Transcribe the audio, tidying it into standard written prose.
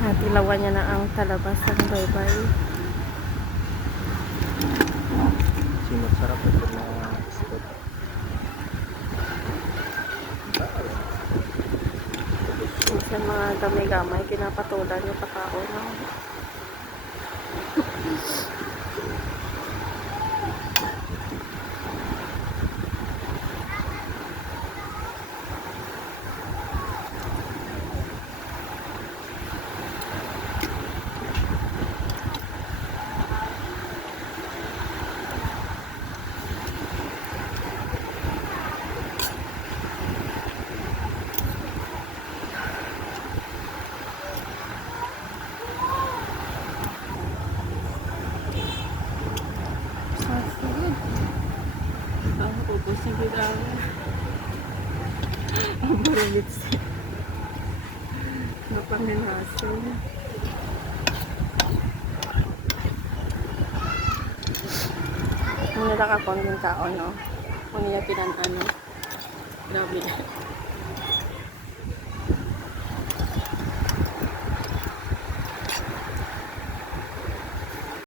At ilawan niya na ang talabas ng baybay. Masarap ito na spot. Sa mga gamay-gamay, pinapatulan yung patao na. Ubus na ginawa. Ang barulits. Napanginhasin. Ang nilakapon yung kaon, no? Kung niya pinanano. Grabe na.